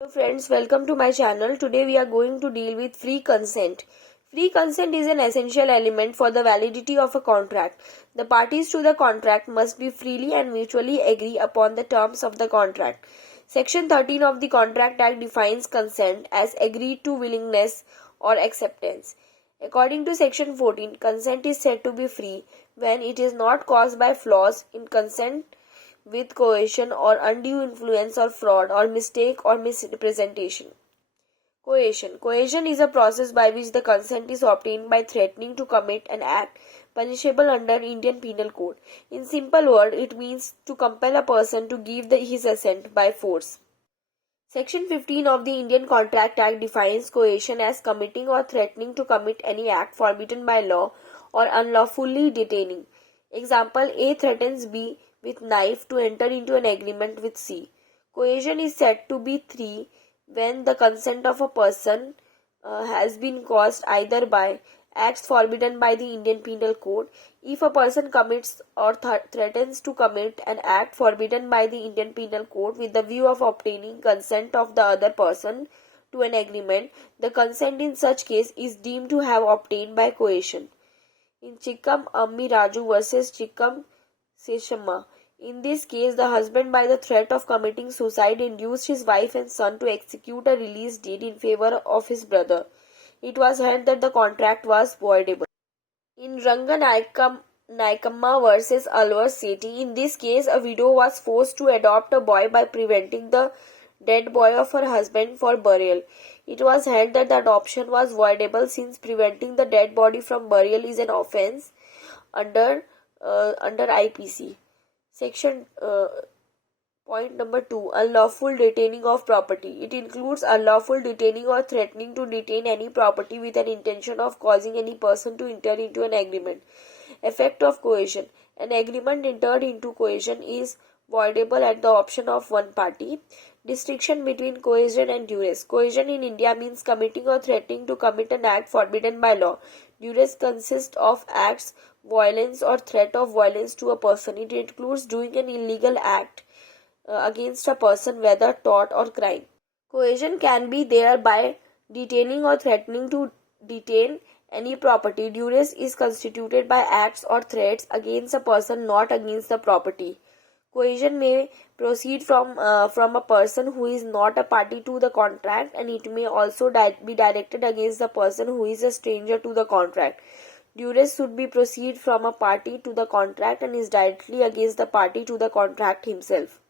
Hello friends, welcome to my channel. Today we are going to deal with free consent. Free consent is an essential element for the validity of a contract. The parties to the contract must be freely and mutually agree upon the terms of the contract. Section 13 of the Contract Act defines consent as agreed to willingness or acceptance. According to Section 14, consent is said to be free when it is not caused by flaws in consent with coercion or undue influence or fraud or mistake or misrepresentation. Coercion. Coercion is a process by which the consent is obtained by threatening to commit an act punishable under Indian Penal Code. In simple word, it means to compel a person to give his assent by force. Section 15 of the Indian Contract Act defines coercion as committing or threatening to commit any act forbidden by law or unlawfully detaining. Example: A threatens B with knife to enter into an agreement with C. Coercion is said to be free when the consent of a person has been caused either by acts forbidden by the Indian Penal Code. If a person commits or threatens to commit an act forbidden by the Indian Penal Code with the view of obtaining consent of the other person to an agreement, the consent in such case is deemed to have obtained by coercion. In Chikkam Ammi Raju versus Chikkam Seshama, in this case, the husband, by the threat of committing suicide, induced his wife and son to execute a release deed in favor of his brother. It was held that the contract was voidable. In Ranganaikamma versus Alwar Sethi, in this case, a widow was forced to adopt a boy by preventing the dead boy of her husband for burial. It was held that the adoption was voidable since preventing the dead body from burial is an offence under IPC. Section Point number 2. Unlawful detaining of property. It includes unlawful detaining or threatening to detain any property with an intention of causing any person to enter into an agreement. Effect of coercion. An agreement entered into coercion is voidable at the option of one party. Distinction between coercion and duress. Coercion in India means committing or threatening to commit an act forbidden by law. Duress consists of acts, violence or threat of violence to a person. It includes doing an illegal act against a person, whether tort or crime. Coercion can be there by detaining or threatening to detain any property. Duress is constituted by acts or threats against a person, not against the property. Coercion may proceed from a person who is not a party to the contract, and it may also be directed against the person who is a stranger to the contract. Duress should be proceed from a party to the contract and is directly against the party to the contract himself.